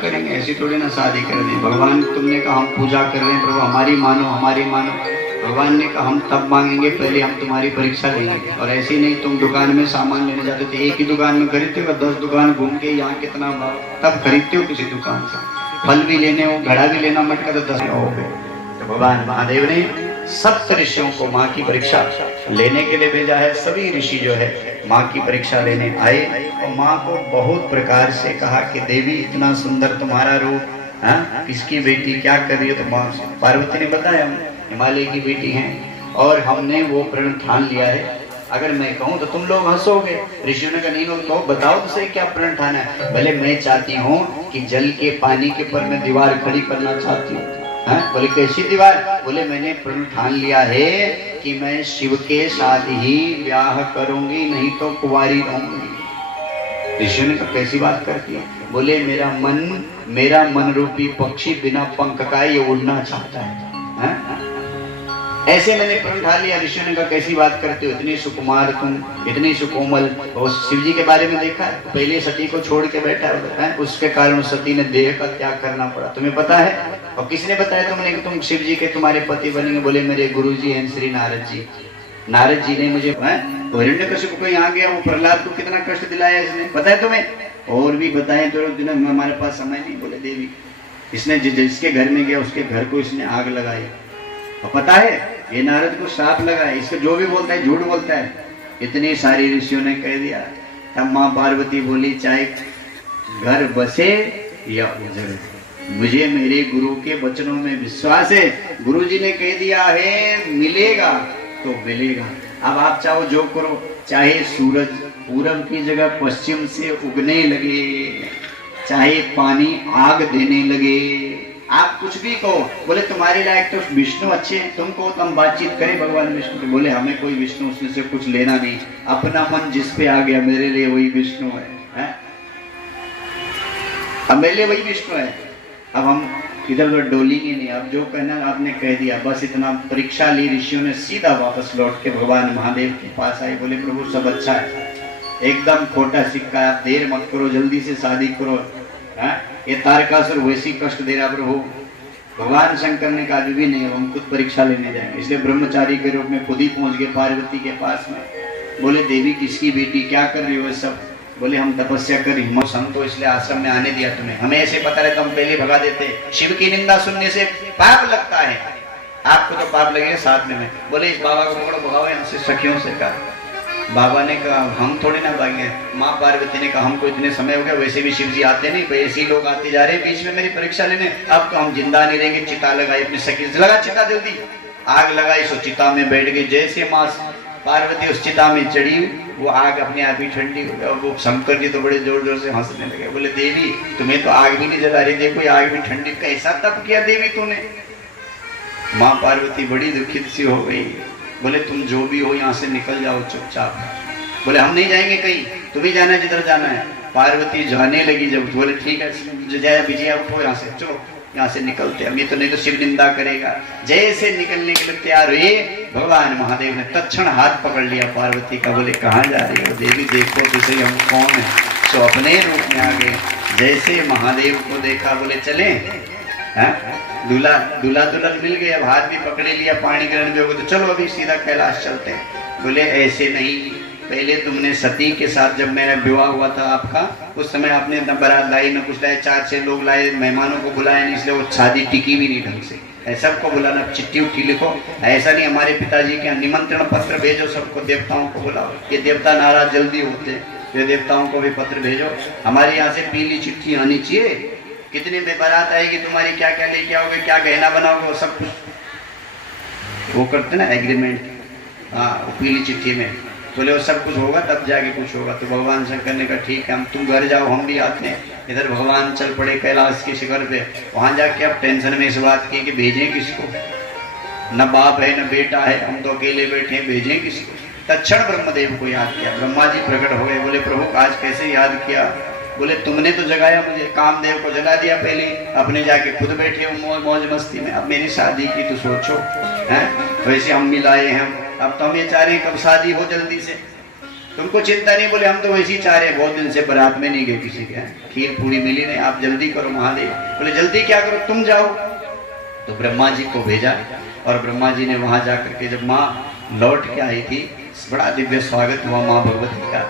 करेंगे, ऐसी थोड़ी ना शादी कर दें। भगवान तुमने कहा हम पूजा कर रहे हैं प्रभु, हमारी मानो हमारी मानो। भगवान ने कहा हम तब मांगेंगे पहले हम तुम्हारी परीक्षा लेंगे। और ऐसी नहीं तुम दुकान में सामान लेने जाते थे, एक ही दुकान में खरीदते हो, 10 दुकान घूम के यहाँ कितना भाव, तब खरीदते हो किसी दुकान से। फल भी लेने हो, घड़ा भी लेना मटका तो 10 हो गए। तो भगवान महादेव ने सप्त ऋषियों को माँ की परीक्षा लेने के लिए भेजा है। सभी ऋषि जो है माँ की परीक्षा लेने आए और माँ को बहुत प्रकार से कहा कि देवी इतना सुंदर तुम्हारा रूप, हाँ किसकी बेटी क्या कर रही है। तो माँ पार्वती ने बताया हम हिमालय की बेटी हैं और हमने वो प्रण ठान लिया है। अगर मैं कहूँ तो तुम लोग हंसोगे। ऋषियों ने कहा नहीं लोग तो बताओ तो सही क्या प्रण ठाना है। भले मैं चाहती हूँ कि जल के पानी के पर मैं दीवार खड़ी करना चाहती हूँ। बोले कैसी दीवार? बोले मैंने प्रण ठान लिया है कि मैं शिव के साथ ही ब्याह करूंगी, नहीं तो कुंवारी रहूंगी। ऋषियों ने कहा कैसी बात करती है? बोले मेरा मन रूपी पक्षी बिना पंख का ये उड़ना चाहता है। ऐसे मैंने प्रण ठान लिया। ऋषियों ने कहा कैसी बात करते हो, इतनी सुकुमार तुम, इतनी सुकोमल। और शिव जी के बारे में देखा है, पहले सती को छोड़ के बैठा है, उसके कारण सती ने देह का त्याग करना पड़ा, तुम्हें पता है? और किसने बताया तुमने कि तुम शिव जी के तुम्हारे पति बनेंगे? बोले मेरे गुरु जी हैं श्री नारद जी। नारद जी ने मुझे हिरण्यकशिपु को यहाँ गया, वो प्रहलाद को कितना कष्ट दिलाया इसने, पता है तुम्हें? और भी बताए तो हमारे पास समय नहीं। बोले देवी इसने जिसके घर में गया उसके घर को इसने आग लगाई। और पता है ये नारद को श्राप लगा है, इसको जो भी बोलता है झूठ बोलता है। इतनी सारी ऋषियों ने कह दिया। तब माँ पार्वती बोली चाहे घर बसे या उजड़े, मुझे मेरे गुरु के वचनों में विश्वास है। गुरु जी ने कह दिया है मिलेगा तो मिलेगा। अब आप चाहो जो करो, चाहे सूरज पूरब की जगह पश्चिम से उगने लगे, चाहे पानी आग देने लगे, आप कुछ भी कहो। बोले तुम्हारे लायक तो विष्णु अच्छे हैं, तुम कहो तो हम बातचीत करें भगवान विष्णु के। बोले हमें कोई विष्णु उसमें से कुछ लेना नहीं, अपना मन जिस पे आ गया मेरे लिए वही विष्णु है। अब मेरे लिए वही विष्णु है। अब हम इधर उधर डोलेंगे नहीं। अब जो कहना आपने कह दिया, बस इतना। परीक्षा ली ऋषियों ने, सीधा वापस लौट के भगवान महादेव के पास आए। बोले प्रभु सब अच्छा है, एकदम खोटा सिक्का है, आप देर मत करो, जल्दी से शादी करो। ये तारकासुर वैसी कष्ट दे रहा प्रभु। भगवान शंकर ने कहा भी नहीं, हम खुद परीक्षा लेने जाएंगे। इसलिए ब्रह्मचारी के रूप में खुद ही पहुंच गए पार्वती के पास में। बोले देवी किसकी बेटी, क्या कर रही हो सब? बोले हम तपस्या कर रही, हम तो इसलिए आश्रम में आने दिया तुम्हें, हमें ऐसे पता रहता हम पहले भगा देते। शिव की निंदा सुनने से पाप लगता है, आपको तो पाप लगेगा साथ में। बोले इस बाबा को पकड़ो, भगाओ यहाँ से। सखियों से कहा। बाबा ने कहा हम थोड़ी ना भागे। माँ पार्वती ने कहा हमको इतने समय हो गया, वैसे भी शिव जी आते नहीं, ऐसे ही लोग आते जा रहे हैं बीच में मेरी परीक्षा लेने। अब तो हम जिंदा नहीं रहेंगे। चिता लगाई अपनी सखी से, लगा चिता जल्दी। आग लगाई, सो चिता में बैठ गई। जैसे माँ पार्वती उस चिता में चढ़ी, वो आग अपने आप ही ठंडी हो गई। और वो शंकर जी तो बड़े जोर जोर से हंसने लगे। बोले देवी तुम्हें तो आग भी नहीं जला रही, देखो आग भी ठंडी। कैसा तप किया देवी तूने? माँ पार्वती बड़ी दुखित सी हो गई। बोले तुम जो भी हो यहाँ से निकल जाओ चुपचाप। बोले हम नहीं जाएंगे कहीं, तुम्हें जाना है जिधर जाना है। पार्वती जाने लगी जब। बोले ठीक है विजया उठो यहाँ से, चलो यहाँ से निकलते। अब ये तो नहीं तो शिव निंदा करेगा। जैसे निकलने के लिए तैयार हुए, भगवान महादेव ने तत्क्षण हाथ पकड़ लिया पार्वती का। बोले कहाँ जा रही हो? देवी देखो तो सही हम कौन है। सो अपने रूप में आ गए। जैसे महादेव को देखा बोले चले। दूल्हा दुल्हन मिल गए, अब हाथ भी पकड़े लिया, पानी ग्रहण भी हो गया, तो चलो अभी सीधा कैलाश चलते हैं। बोले ऐसे नहीं, पहले तुमने सती के साथ जब मेरा विवाह हुआ था आपका, उस समय आपने न बारात लाई न कुछ लाए, 4-6 लोग लाए, मेहमानों को बुलाया नहीं, इसलिए वो शादी टिकी भी नहीं ढंग से। सबको बुलाना, चिट्ठी उठी लिखो। ऐसा नहीं हमारे पिताजी के निमंत्रण पत्र भेजो, सबको देवताओं को बुलाओ। ये देवता नाराज जल्दी होते हैं, ये देवताओं को भी पत्र भेजो। हमारे यहाँ से पीली चिट्ठी आनी चाहिए। कितनी बारात आएगी तुम्हारी, क्या क्या लेके आओगे, क्या गहना बनाओगे, वो सब कुछ वो करते ना एग्रीमेंट। हाँ वो पीली चिट्ठी में। बोले वो सब कुछ होगा तब जाके कुछ होगा। तो भगवान शंकर ने कहा ठीक है, हम तुम घर जाओ, हम भी आते हैं। इधर भगवान चल पड़े कैलाश के शिखर पे। वहाँ जाके अब टेंशन में इस बात की कि भेजें किसको, न बाप है न बेटा है, हम तो अकेले बैठे हैं, भेजें किसको। तत्क्षण ब्रह्मदेव को याद किया। ब्रह्मा जी प्रकट हो गए। बोले प्रभु आज कैसे याद किया? बोले तुमने तो जगाया मुझे, कामदेव को जगा दिया पहले, अपने जाके खुद बैठे हो मौज मस्ती में। अब मेरी शादी की तो सोचो हैं, वैसे हम मिलाए हैं। अब तो हम ये चाह रहे हैं कब शादी हो जल्दी से। तुमको चिंता नहीं, बोले हम तो वैसे ही चाह रहे हैं, बहुत दिन से बारात में नहीं गए किसी के, खीर पूरी मिली नहीं, आप जल्दी करो महादेव। बोले जल्दी क्या करो, तुम जाओ। तो ब्रह्मा जी को भेजा और ब्रह्मा जी ने वहां जाकर के जब माँ लौट के आई थी, बड़ा दिव्य स्वागत हुआ माँ भगवती का,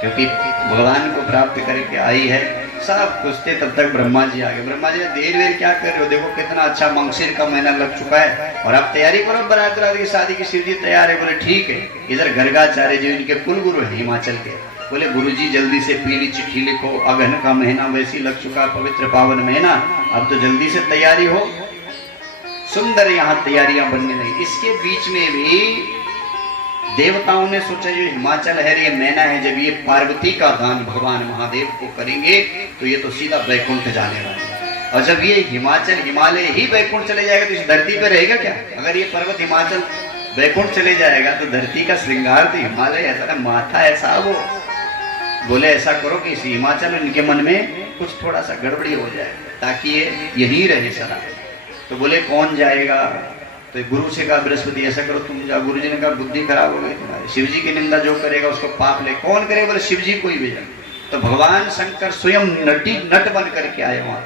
क्योंकि भगवान को प्राप्त करके आई है। सब कुछ थे, तब तक ब्रह्मा जी आ गए। ब्रह्मा जी ने देर वेर क्या कर रहे हो, देखो कितना अच्छा मंगसिर का महीना लग चुका है और आप तैयारी करो बारात रात की शादी की। शिव जी तैयार है। बोले ठीक है। इधर गर्गाचार्य जी इनके कुल गुरु है हिमाचल के, बोले गुरु जी जल्दी से पीली चिट्ठी लिखो, अगहन का महीना वैसे लग चुका, पवित्र पावन महीना, अब तो जल्दी से तैयारी हो। सुंदर यहाँ तैयारियां बनने लगी। इसके बीच में भी देवताओं ने सोचा जो हिमाचल है, ये मैना है, जब ये पार्वती का दान भगवान महादेव को करेंगे तो ये तो सीधा वैकुंठ जाने वाला है, और जब ये हिमाचल हिमालय ही वैकुंठ चले जाएगा तो इस धरती पे रहेगा क्या। अगर ये पर्वत हिमाचल वैकुंठ चले जाएगा तो धरती का श्रृंगार तो हिमालय ऐसा ना, माथा ऐसा वो। बोले ऐसा करो कि इस हिमाचल इनके मन में कुछ थोड़ा सा गड़बड़ी हो जाए ताकि ये यहीं रहे सदा। तो बोले कौन जाएगा, तो गुरु से कहा बृहस्पति ऐसा करो तुम जाओ। गुरु जी ने कहा बुद्धि खराब हो गई तुम्हारी, शिव जी की निंदा जो करेगा उसको पाप ले। कौन करेगा, बोले शिव जी को ही भेजा। तो भगवान शंकर स्वयं नट बन करके आए वहां,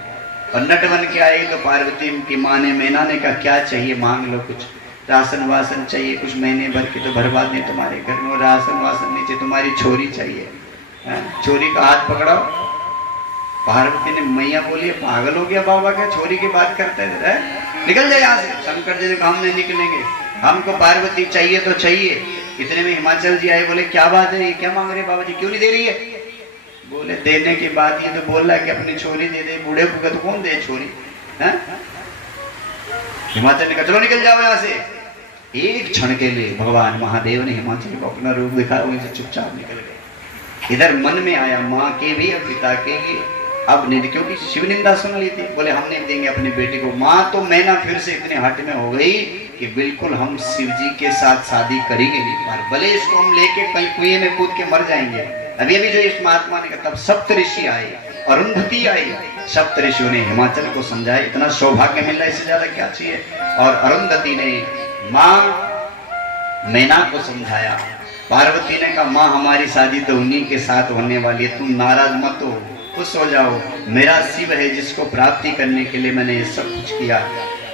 और नट बन के आए तो पार्वती की माँ ने, मैना ने कहा क्या चाहिए मांग लो, कुछ राशन वासन चाहिए, कुछ महीने भर की तो बर्बाद नहीं तुम्हारे घर में, राशन वासन नहीं चाहिए, तुम्हारी छोरी चाहिए। छोरी का हाथ पकड़ाओ। पार्वती ने मैया बोली पागल हो गया बाबा, क्या छोरी की बात करते है, निकल जाए यहाँ से। शंकर जी ने कहा हम नहीं निकलेंगे, हमको पार्वती चाहिए तो चाहिए। इतने में हिमाचल जी आए, बोले क्या बात है, ये क्या मांग रहे बाबा जी, क्यों नहीं दे रही है। बोले देने की बात, ये तो बोल रहा है कि अपनी छोरी दे दे, बूढ़े को तो कौन दे छोरी है। हिमाचल ने कहा चलो निकल जाओ यहाँ से। एक क्षण के लिए भगवान महादेव ने हिमाचल को अपना रूप दिखाया, वहीं से चुपचाप निकल गए। इधर मन में आया माँ के भी और पिता के लिए, अब नहीं, क्योंकि शिव निंदा सुन ली थी। बोले हम नहीं देंगे अपनी बेटी को। माँ तो मैना फिर से इतने हट में हो गई कि बिल्कुल हम शिव जी के साथ शादी करेंगे नहीं, पर भले इसको हम लेके कहीं कुएं में कूद के मर जाएंगे। अभी अभी जो इस महात्मा ने कहा, तब सप्त ऋषि आए, अरुंधति आई, सप्त ऋषियों ने हिमाचल को समझाया इतना सौभाग्य मिल रहा है, इससे ज्यादा क्या चाहिए। और अरुंधति ने माँ मैना को समझाया। पार्वती ने कहा माँ हमारी शादी तो उन्हीं के साथ होने वाली है, तुम नाराज मत हो, खुश हो जाओ, मेरा शिव है जिसको प्राप्ति करने के लिए मैंने ये सब कुछ किया।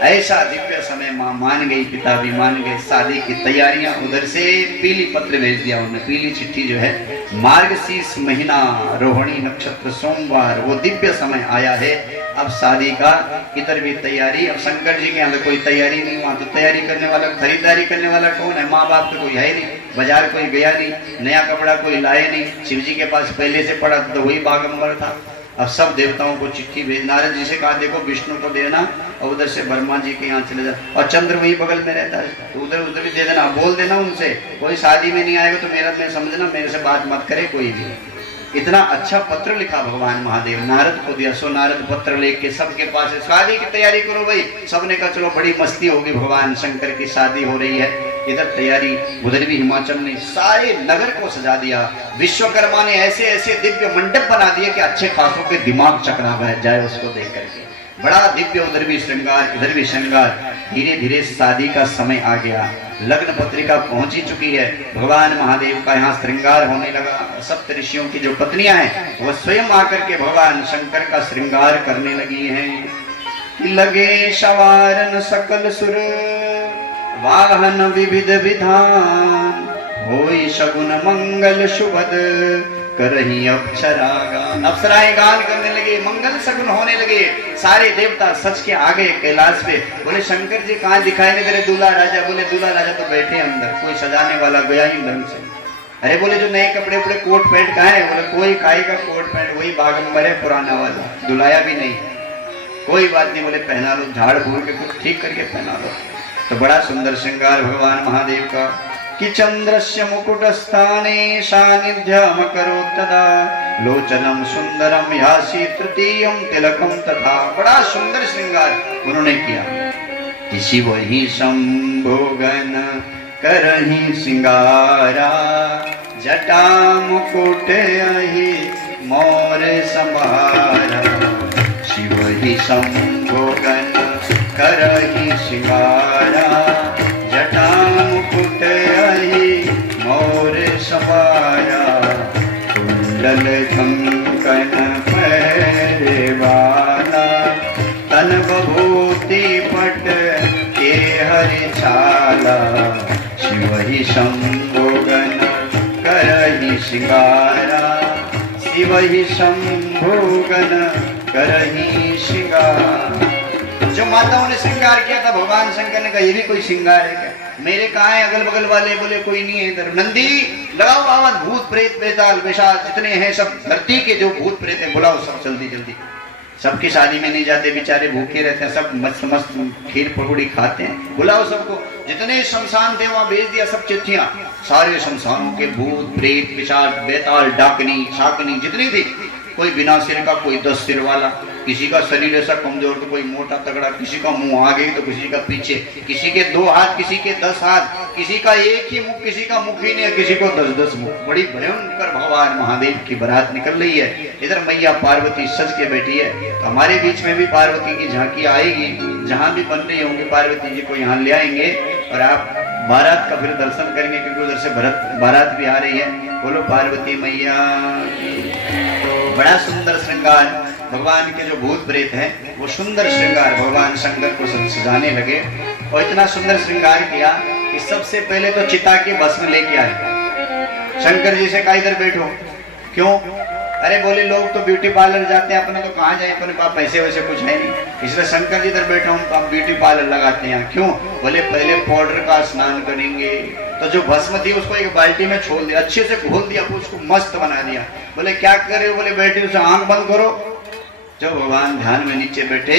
ऐसा दिव्य समय माँ मान गई, पिता भी मान गए। शादी की तैयारियां, उधर से पीली पत्र भेज दिया उन्होंने, पीली चिट्ठी जो है, मार्गशीर्ष महीना रोहिणी नक्षत्र सोमवार, वो दिव्य समय आया है, अब शादी का। इधर भी तैयारी। अब शंकर जी के यहाँ तो कोई तैयारी नहीं, वहां तो तैयारी करने वाला, खरीदारी करने वाला कौन है, माँ बाप तो कोई है नहीं, बाजार कोई गया नहीं, नया कपड़ा कोई लाए नहीं, शिव जी के पास पहले से पड़ा तो वही बागंबर था। अब सब देवताओं को चिट्ठी भेज, नारद जी से कहा देखो विष्णु को देना, और उधर से ब्रह्मा जी के यहाँ चले जा, और चंद्र वही बगल में रहता है तो उधर उधर भी दे देना, बोल देना उनसे कोई शादी में नहीं आएगा तो मेरा मैं समझना मेरे से बात मत करे कोई भी। इतना अच्छा पत्र लिखा भगवान महादेव, नारद को दिया। सो नारद पत्र लेके सबके पास शादी की तैयारी करो भाई। सबने कहा चलो बड़ी मस्ती होगी, भगवान शंकर की शादी हो रही है। इधर तैयारी, उधर भी हिमाचल ने सारे नगर को सजा दिया। विश्वकर्मा ने ऐसे ऐसे दिव्य मंडप बना दिए कि अच्छे खासों के दिमाग चकरा बैठ जाए उसको देख करके। बड़ा दिव्य, उधर भी श्रृंगार इधर भी श्रृंगार। धीरे धीरे शादी का समय आ गया, लग्न पत्रिका पहुंची चुकी है, भगवान महादेव का यहाँ श्रृंगार होने लगा। सप्त ऋषियों की जो पत्नियां हैं वह स्वयं आकर के भगवान शंकर का श्रृंगार करने लगी हैं। लगे सवारन सकल सुर वाहन विविध विधान, होई शगुन मंगल शुभद करही अप्सरागान। अप्सराएं गान करने लगे, मंगल शगुन होने लगे। सारे देवता सच के आ गए कैलाश पे। बोले शंकर जी कहाँ दिखाई नहीं दे रहे दूल्हा राजा। बोले दूल्हा राजा तो बैठे अंदर, कोई सजाने वाला गया ही ढंग से। अरे बोले जो नए कपड़े उपड़े कोट पैंट कहाँ है। बोले कोई खाई का कोट पैंट, वही बागंबर है पुराना वाला, दुलाया भी नहीं। कोई बात नहीं, बोले पहना लो, झाड़ फूल के कुछ ठीक करके पहना लो। तो बड़ा सुंदर श्रृंगार भगवान महादेव का। कि चंद्रस्य मुकुटस्थाने सानिध्यम करो तदा, लोचनम सुंदरम यासी तृतीयम तिलकम तथा। बड़ा सुंदर श्रृंगार उन्होंने किया। किसी वही संभोगन करही सिंगारा, जटा मुकुट अहि मोर संभारा। शिव ही संभोगन करही सिंगारा, जटा मुकुट अहि मोर संभारा। कुंडल झंकन पहरवाना, तन बभूति पट के हरि छाला, शिव ही शंभुगन करहि श्रृंगारा, शिव ही शंभुगन करहि श्रृंगार। जो माताओं ने श्रृंगार किया था, भगवान शंकर ने कहा ये भी कोई श्रृंगार है क्या? मेरे कहा है अगल बगल वाले? बोले कोई नहीं है इधर। नंदी लगाओ आवाज, भूत प्रेत बेताल विशाल जितने हैं सब धरती के जो भूत प्रेत हैं बुलाओ सब जल्दी जल्दी। सबकी शादी में नहीं जाते, बेचारे भूखे रहते हैं, सब मस्त मस्त खीर पकौड़ी खाते हैं, बुलाओ सबको। जितने शमशान थे वहां भेज दिया सब चिट्ठियां, सारे शमशानों के भूत प्रेत पिशाच बेताल डाकनी शाकनी जितनी थी, कोई बिना सिर का, कोई 10 सिर वाला, किसी का शरीर ऐसा कमजोर तो कोई मोटा तगड़ा, किसी का मुंह आगे तो किसी का पीछे, किसी के 2 हाथ किसी के 10 हाथ, किसी का एक ही मुख, किसी का मुख ही नहीं, किसी को 10-10 मुख। बड़ी भयंकर भगवान महादेव की बारात निकल रही है। इधर मैया पार्वती सज के बैठी है, तो हमारे बीच में भी पार्वती की झांकी आएगी। जहाँ भी बन रही होंगी पार्वती जी को यहाँ ले आएंगे और आप बारात का फिर दर्शन करेंगे, क्योंकि उधर से बारात भी आ रही है। बोलो पार्वती मैया। बड़ा सुंदर श्रृंगार भगवान के जो भूत प्रेत हैं वो सुंदर श्रृंगार भगवान शंकर को सजाने लगे, और इतना सुंदर श्रृंगार किया कि सबसे पहले तो चिता के भस्म लेके आए। शंकर जी से कहा इधर बैठो। क्यों? अरे बोले लोग तो ब्यूटी पार्लर जाते हैं, अपने तो कहाँ जाए, अपने पास पैसे वैसे कुछ है नहीं, इसलिए शंकर जी इधर बैठा हूँ, आप ब्यूटी पार्लर लगाते हैं। क्यों? बोले पहले पाउडर का स्नान करेंगे। तो जो भस्म थी उसको एक बाल्टी में छोड़ दिया, अच्छे से घोल दिया, उसको मस्त बना दिया। बोले क्या कर रहे हो? बोले बैठे उसे आंख बंद करो। जब भगवान ध्यान में नीचे बैठे,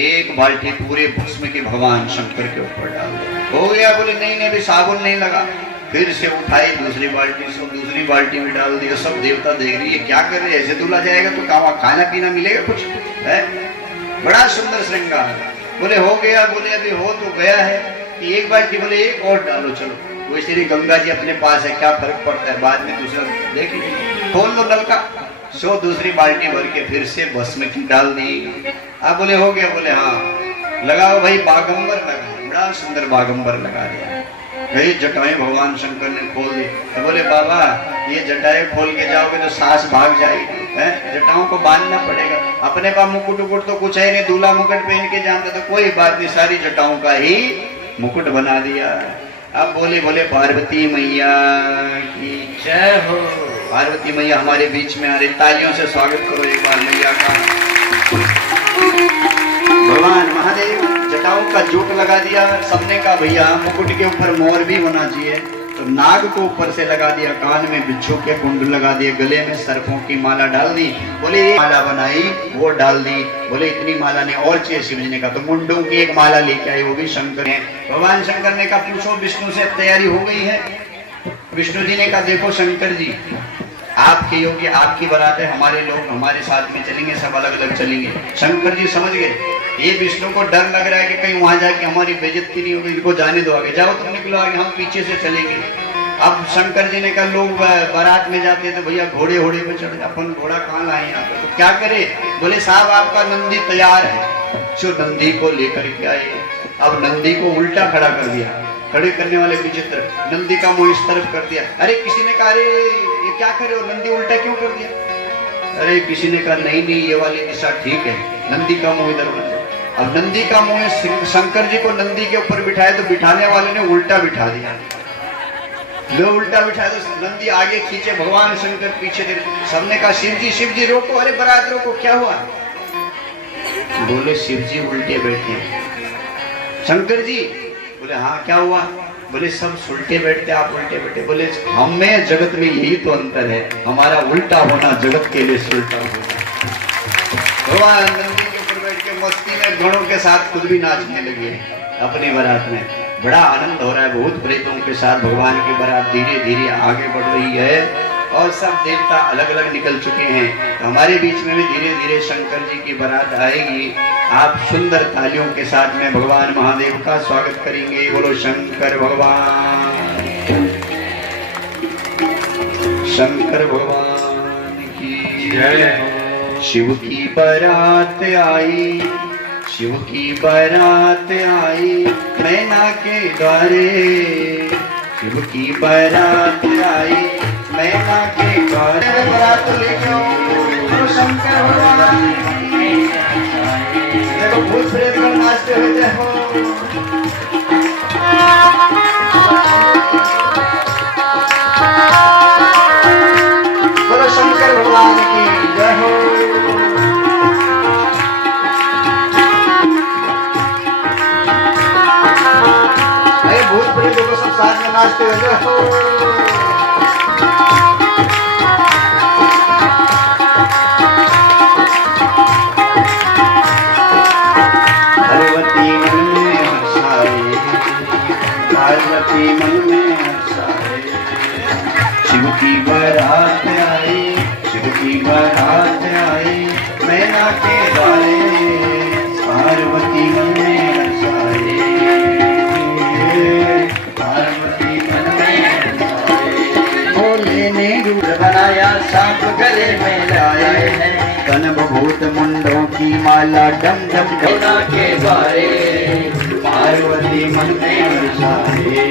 एक बाल्टी पूरे भस्म की भगवान शंकर के ऊपर डाल दिया। हो गया? बोले नहीं नहीं, भी साबुन नहीं लगा। फिर से उठाई दूसरी बाल्टी, सब दूसरी बाल्टी में डाल दिया। सब देवता देख रही है क्या कर रहे, ऐसे दूल्हा जाएगा तो खाना पीना मिलेगा कुछ है? बड़ा सुंदर श्रृंगार। बोले हो गया? बोले अभी हो तो गया है कि एक बाल्टी, बोले एक और डालो। चलो वो श्री गंगा जी अपने पास है, क्या फर्क पड़ता है, बाद में दूसरा देख लीजिए, खोल दो नलका। सो दूसरी बाल्टी भर के फिर से भस्म की डाल दी। आप बोले हो गया? बोले हाँ। लगाओ भाई बागंबर लगा, बड़ा सुंदर बागंबर लगा दिया। गई जटाएं भगवान शंकर ने खोल दी। तो बोले बाबा ये जटाएं खोल के जाओगे तो सांस भाग जाएगी, है? जटाओं को बांधना पड़ेगा। अपने पास मुकुट उकुट तो कुछ है नहीं, दूल्हा मुकुट पहन के जानते तो कोई बात नहीं, सारी जटाओं का ही मुकुट बना दिया। अब बोले पार्वती मैया की जय हो। पार्वती मैया हमारे बीच में आ रही, तालियों से स्वागत करो एक बार मैया का। भगवान महादेव जटाओं का जोक लगा दिया। सबने कहा भैया मुकुट के ऊपर मोर भी होना चाहिए, तो नाग को ऊपर से लगा दिया, कान में बिच्छू के कुंड लगा दिए, गले में सर्पों की माला डाल दी। बोले ये माला बनाई, वो डाल दी। बोले इतनी माला ने और चाहिए शिव जी ने कहा, तो मुंडों की एक माला लेके आए, वो भी शंकर है। भगवान शंकर ने कहा पूछो विष्णु से तैयारी हो गई है? विष्णु जी ने कहा देखो शंकर जी, आपके योग्य आपकी बारात है, हमारे लोग हमारे साथ में चलेंगे, सब अलग अलग चलेंगे। शंकर जी समझ गए, ये विष्णु को डर लग रहा है कि कहीं वहां जाके हमारी बेइज्जती नहीं होगी, इनको जाने दो, आगे जाओ, तुम निकलो आगे, हम पीछे से चलेंगे। अब शंकर जी ने कहा लोग बारात में जाते हैं तो भैया घोड़े पे चढ़, अपन घोड़ा कहाँ लाए यहाँ पर, तो क्या करे? बोले साहब आपका नंदी तैयार है। जो नंदी को लेकर के आए, अब नंदी को उल्टा खड़ा कर दिया, खड़े करने वाले पीछे तरफ, नंदी का मुंह इस तरफ कर दिया। अरे किसी ने कहा अरे ये क्या करे हो, नंदी उल्टा क्यों कर दिया? अरे किसी ने कहा नहीं नहीं ये वाली दिशा ठीक है, नंदी का मुंह इधर बना। अब नंदी का मुंह शंकर जी को नंदी के ऊपर बिठाया तो बिठाने वाले ने उल्टा बिठा दिया। जो उल्टा बिठाया तो नंदी आगे खींचे, भगवान शंकर पीछे थे। सबने कहा शिव जी रोको, अरे बारात रोको, क्या हुआ? बोले शिव जी उल्टे बैठे। शंकर जी बोले हाँ क्या हुआ? बोले सब उल्टे बैठते, आप उल्टे बैठे। बोले हम में जगत में यही तो अंतर है, हमारा उल्टा होना जगत के लिए उल्टा होना। भगवान नंदी के ऊपर बैठ के मस्ती में गणों के साथ खुद भी नाचने लगे अपनी बारात में। बड़ा आनंद हो रहा है, भूत प्रेतों के साथ भगवान की बारात धीरे धीरे आगे बढ़ रही है और सब देवता अलग अलग निकल चुके हैं। तो हमारे बीच में भी धीरे धीरे शंकर जी की बारात आएगी। आप सुंदर तालियों के साथ में भगवान महादेव का स्वागत करेंगे। बोलो शंकर भगवान, शंकर भगवान की जय। शिव की बारात आई, शिव की बारात आई मैना के द्वारे, शिव की बारात आई मैना के द्वार बारात लेके आओ तो शंकर भगवान देखो भूत प्रेत लोग नाचते हुए जय हो। बोलो शंकर भगवान की जय हो। भूत प्रेत लोग सब साथ में नाचते हुए जय हो। पार्वती मन में हंसाए शिव की बारात आई, शिव की बारात आई मैना के द्वारे पार्वती मन में हंसाए, पार्वती मन में हंसाए। भोले ने रूप बनाया सांप गले में लाए हैं तन भूत मुंडों की माला डम डम मैना के द्वारे पार्वती मन में हंसाए,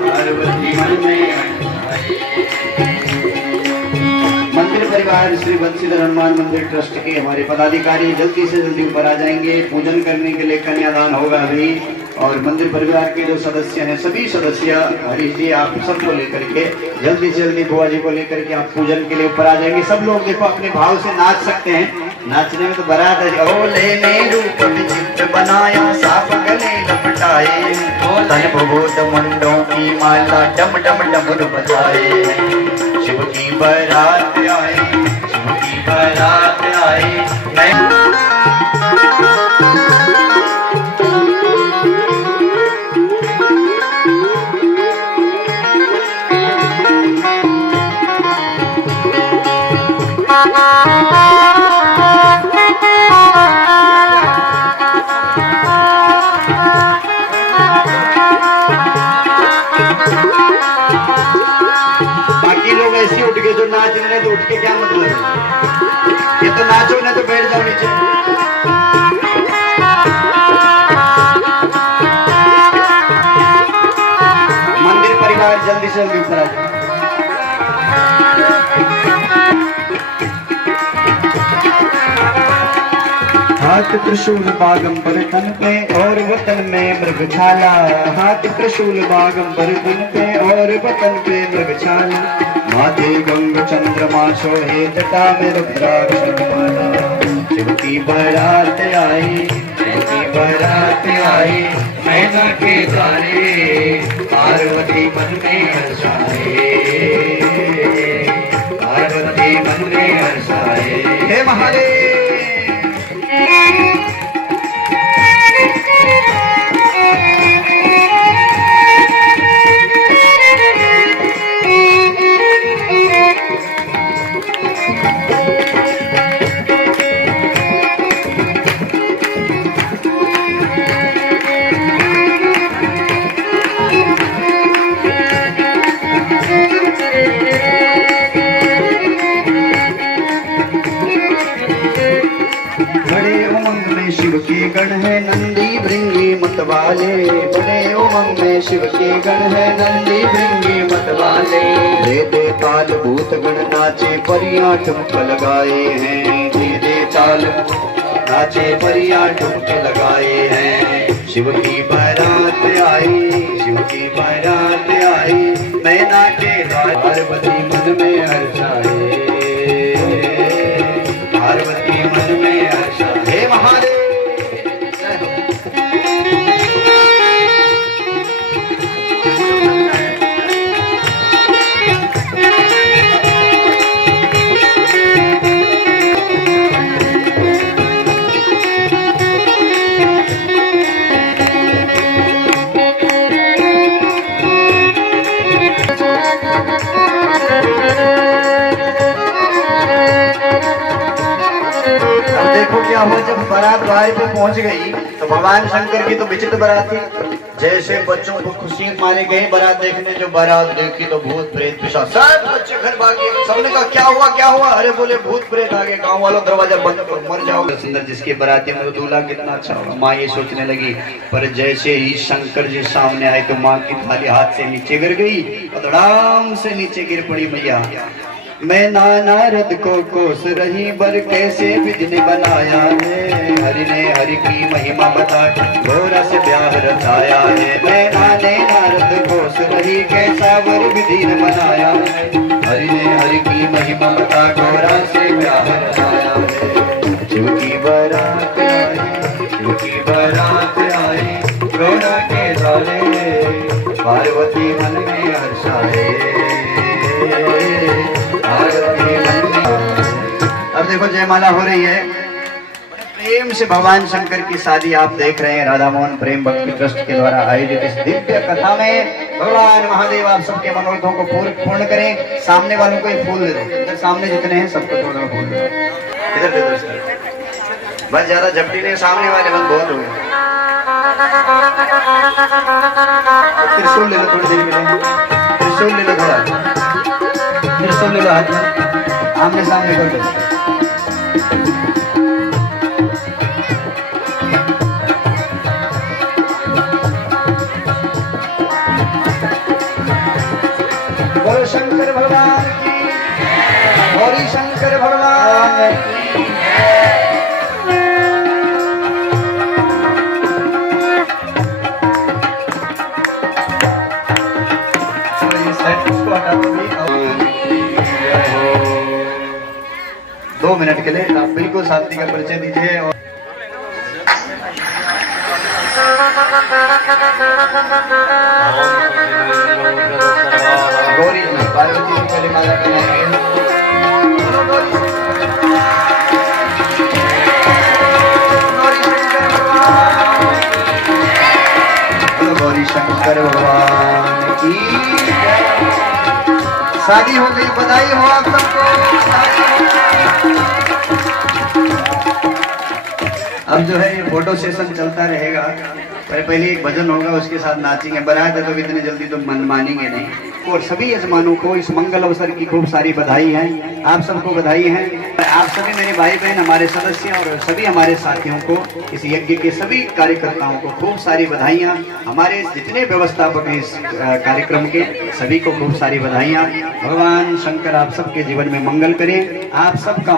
पार्वती मन में हंसाए। मंदिर परिवार श्री बंसीधर हनुमान मंदिर ट्रस्ट के हमारे पदाधिकारी जल्दी से जल्दी ऊपर आ जाएंगे। पूजन करने के लिए कन्यादान होगा अभी और मंदिर परिवार के जो सदस्य हैं सभी सदस्य हरीश जी आप सबको लेकर के जल्दी से जल्दी बुआ जी को लेकर के आप पूजन के लिए ऊपर आ जाएंगे। सब लोग देखो अपने भाव से नाच सकते हैं, नाचने में तो बारात है। ओले ने रूप विचित्र बनाया सांप गले लपटाए तन भूत मुंडों की माला डम डम डमरू बजाए शिव की बारात आई, शिव की बारात आई। जो नाच रहे तो उठ के क्या मतलब है? ये तो नाचो ना तो बैठ जाओ नीचे। मंदिर परिवार जल्दी से जल्दी ऊपर आ जाओ। हाथ त्रिशूल बागंबर तन पे और वतन में मृगछाला, हाथ त्रिशूल बागंबर तन पे और वतन पे मृगछाला माथे गंग चंद्रमा सोहे जटा में रुद्राक्ष माला। शिव की बारात आई, शिव की बारात आई मैना के द्वारे पार्वती मन में हंसाए, पार्वती मन में हंसाए। हे महादेव शिव के गण है नंदी भृंगी मतवाले, बड़े उमंग में शिव के गण है नंदी भृंगी मतवाले। दे ताल भूत गण नाचे परियां ठुमक लगाए हैं, दे ताल नाचे परियां ठुमक लगाए हैं। शिव की बारात आई, शिव की बारात आई मैना के द्वार पार्वती मन में हर्षाए, पार्वती मन में हर्षाए। हे महादेव जब बारात द्वार पे पहुंच गई तो भगवान शंकर की तो विचित्र बारात थी। जैसे बच्चों को खुशी मारे गए बारात देखने, जो बारात देखी तो भूत प्रेत पिशाच सब बच्चे घर भागे। सबने कहा क्या हुआ क्या हुआ? अरे बोले भूत प्रेत आ गए, गाँव वालों दरवाजा बंद कर, मर जाओगे। सुंदर जिसके बाराती में दूल्हा कितना अच्छा होगा। माँ ये सोचने लगी, पर जैसे ही शंकर जी सामने आए तो माँ की थाली हाथ से नीचे गिर गई और धड़ाम से नीचे गिर पड़ी। मैया मैं नारद को कोस रही बर कैसे विधि बनाया है, हरि ने हरि की महिमा बता घोरा से ब्याह रचाया है। मैं नारद कोस रही कैसा वर विधि बनाया है, हरि ने हरि की महिमा बता घोरा से ब्याह रचाया है। शिव की बारात आई, शिव की बारात आई, घोड़ा के साले पार्वती मन में हर्षाए। अब देखो जयमाला हो रही है, प्रेम से भगवान शंकर की शादी आप देख रहे हैं राधा मोहन प्रेम भक्ति ट्रस्ट के द्वारा आयोजित इस दिव्य कथा में। भगवान महादेव आप सबके मनोरथों को पूर्ण करें। सामने वालों को एक फूल दे दो, इधर सामने जितने हैं सबको थोड़ा फूल दे दो, इधर दे दो इसको। बस ज्यादा झपटी नहीं, सामने वाले बस बहुत हो गए। त्रिशूल ले लो थोड़ी देर के लिए, त्रिशूल ले लो थोड़ा, त्रिशूल ले लो हाथ में, आमने सामने कर दो। बोलो शंकर भगवान की, गौरी शंकर भगवान की। दो मिनट के लिए आप बिल्कुल शांति का परिचय दीजिए। और गौरी जी पार्वती जी पहले माला पहनाएंगे। गौरी शंकर भगवान की शादी हो गई, बधाई हो आप सबको। अब जो है ये फोटो सेशन चलता रहेगा, पर पहले एक भजन होगा, उसके साथ नाचेंगे। बारात है तो इतनी जल्दी तो मन मानेंगे नहीं। और सभी यजमानों को इस मंगल अवसर की खूब सारी बधाई है। आप सबको बधाई है। आप सभी मेरे भाई बहन, हमारे सदस्य और सभी हमारे साथियों को, इस यज्ञ के सभी कार्यकर्ताओं को खूब सारी बधाइयाँ। हमारे जितने व्यवस्थापक हैं इस कार्यक्रम के सभी को खूब सारी बधाइयाँ। भगवान शंकर आप सबके जीवन में मंगल करें। आप सबका